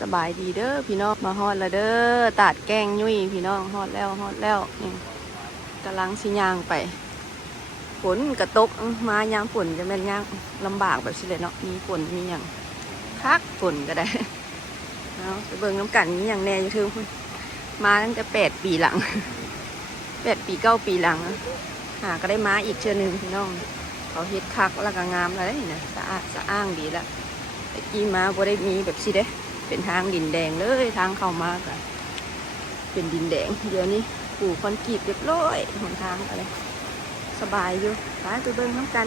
สบายดีเด้อพี่น้องมาฮอดแล้วเด้อตาดแกงยุ่ยพี่น้องฮอดแล้วนี่กำลังสิย่างไปฝนกระตกมายามฝนจะแม่นย่างลำบากแบบสิเลยเนาะมีฝนมีอย่างคักฝนก็ได้เอาไปเบิ่งน้ำกันมีอย่างแน่อยู่ทึ่งมาตั้งแต่8 ปีหลัง8 ปี 9 ปีหลังหาก็ได้มาอีกเชือนึงพี่น้องเขาเฮ็ดคักแล้วก็งามแล้วนี่นะสะอาดสะอ้างดีแล้วแต่กี้มาบ่ได้มีแบบสิเด้เป็นทางดินแดงเลยทางเข้ามาก็เป็นดินแดงเดี๋ยวนี้ปูคอนกรีตเรียบร้อยหนทางอะไรสบายอยู่ไปเบิ่งน้ำกัน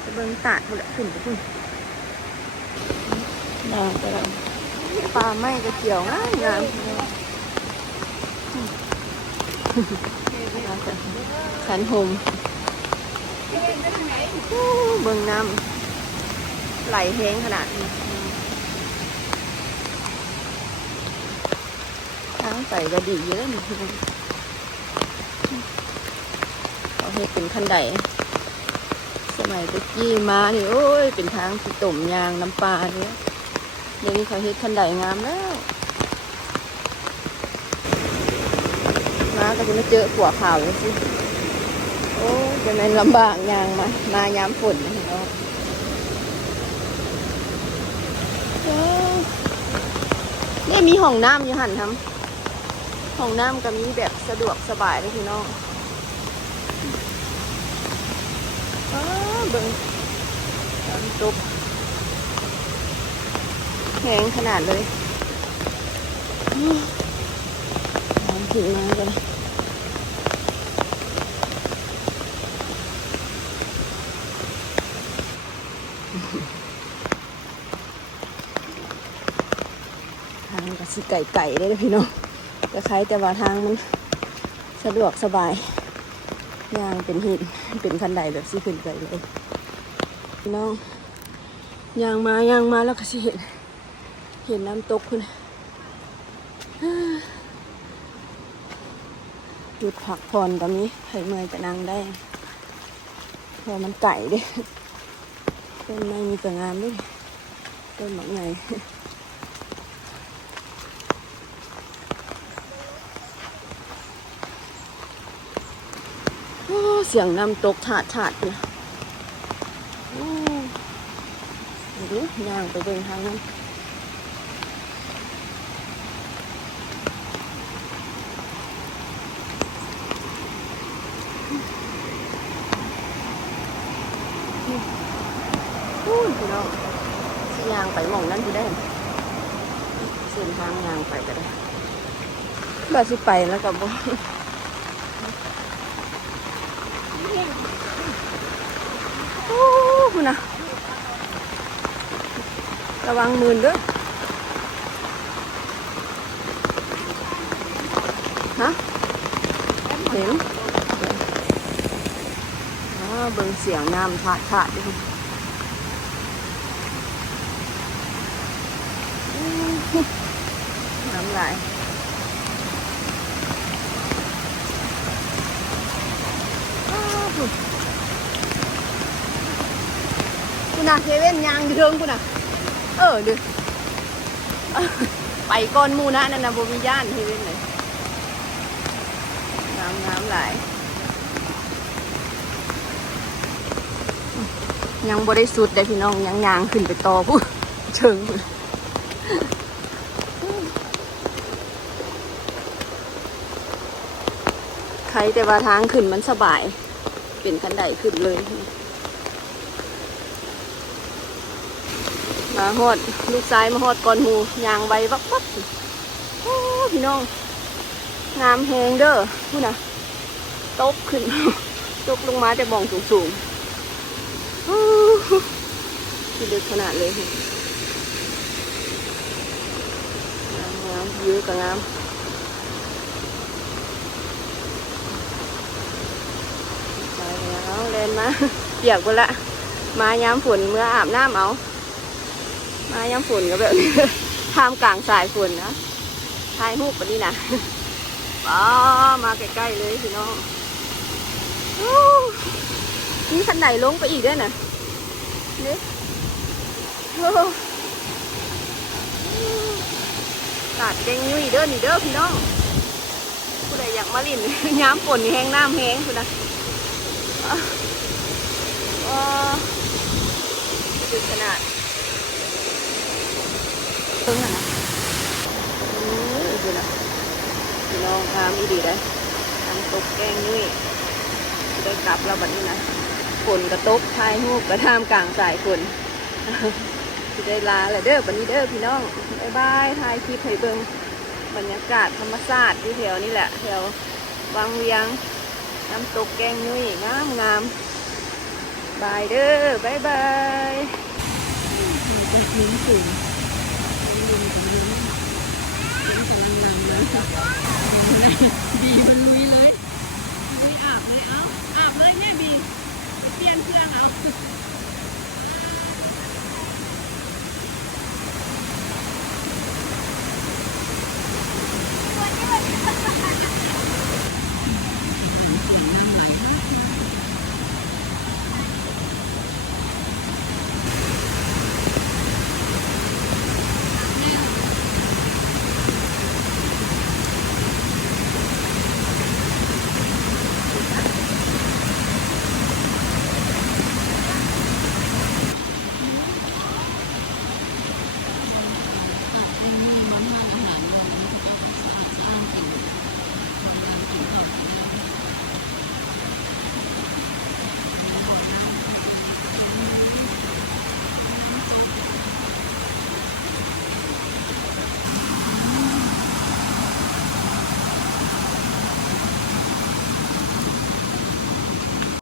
ไปเบิ่งตาดพุ่นขึ้นไปพุ่นน่าจะปลาไม้ก็เกี่ยวงามงามขันหมเบิ่งน้ำไหลแห้งขนาดนี้ทางใส่ก็ดีเยอะนี่เขาให้เป็นขั้นใดสมัยตะกี้มานี่โอ้ยเป็นทางที่ต้มยางน้ำปลาเนี่ยเดี๋ยวนี้เขาเฮ็ดขั้นใดงามแล้วมาก็จะไม่เจอขัวข่าวเลยสิโอ้ยจะเป็นลำบากยางมายามฝนนะเนาะนี่มีห้องน้ำอยู่หันทำห้องน้ำก็มีแบบสะดวกสบายเลยพี่น้องเบิ่งน้ำตกแห้งขนาดเลยน้ำถึงมาเลยทางก็สิไก่ได้เลยพี่น้องก็คล้ายแต่ว่าทางมันสะดวกสบายย่างเป็นหินเป็นคันไดแบบสิขึ้นไปเลยพี่น้องย่างมาแล้วก็สิเห็นน้ำตกคุณจุดผักผ่อนก็มีใครเมื่อยจะนั่งได้เพราะมันไก่ด้วยต้นไม้มีแต่งามด้วยต้นหมากใหญ่เสียงน้ำตกถาดเนี่ยดูย่างไปเบิ่งทางนั้นพี่น้องสิย่างไปหม่องนั้นที่ได้เส้นทางย่างไปก็ได้ก็สิไปแล้วก็บ่คุณนะระวังมือด้วยฮะเห็นเบิ่งเสียงน้ำถาดดิน้ำไหลคุณน่ะเซเว่นยางอยู่เทิงคุณน่ะดูไปก้อนมูนะนั่นนะบ่มีย่านเซเว่นเลยน้ำไหลยังบ่ได้สุดเลยพี่น้องยังยางขึ้นไปต่อผู้เชิงใครแต่ว่าทางขึ้นมันสบายเป็นคันไดขึ้นเลยมาฮอดลูกซ้ายมาฮอดก่อนหูยางใบวับโอ้พี่น้องงามแหงเด้อพูดนะตกขึ้นตกลงมาแต่มองสูงที่ลึกขนาดเลยงามวิวก็งามไปแล้วเล่นมาเปียกหมดละมายามฝนเมื่ออาบน้ำเอามายามฝนก็แบบท่ามกลางสายฝนนะถ่ายรูปแบบนี้นะมาใกล้ๆเลยพี่น้องนี่คันไหนลงไปอีกด้วยนะนี่ ตาดแกงยุ่ยเด้อนี่เด้อพี่น้องผู้ใดอยากมาลิ้น ย้ำฝนนี่แห้งน้ำแห้งคุณนะจุดขนาดเพิ่งนะดูนะพี่น้องงามอีดีได้ทำตกแกงยุ่ยได้กลับเราแบบนี้นะฝนกระตกทายหูกกระทามกลางสายฝนที่ได้ลาเลยเด้อวันนี้เด้อพี่น้องบ๊ายบายถ่ายคลิปให้เบิ่งบรรยากาศธรรมชาติที่แถวนี่แหละแถววังเวียงน้ำตกแกงนุ่ยงามงามบายเด้อบายบายเป็นพื้นสูงบีมันลุยเลยลุยอาบเลยเอาอาบเลยแม่บีเปลี่ยนเครื่องเอา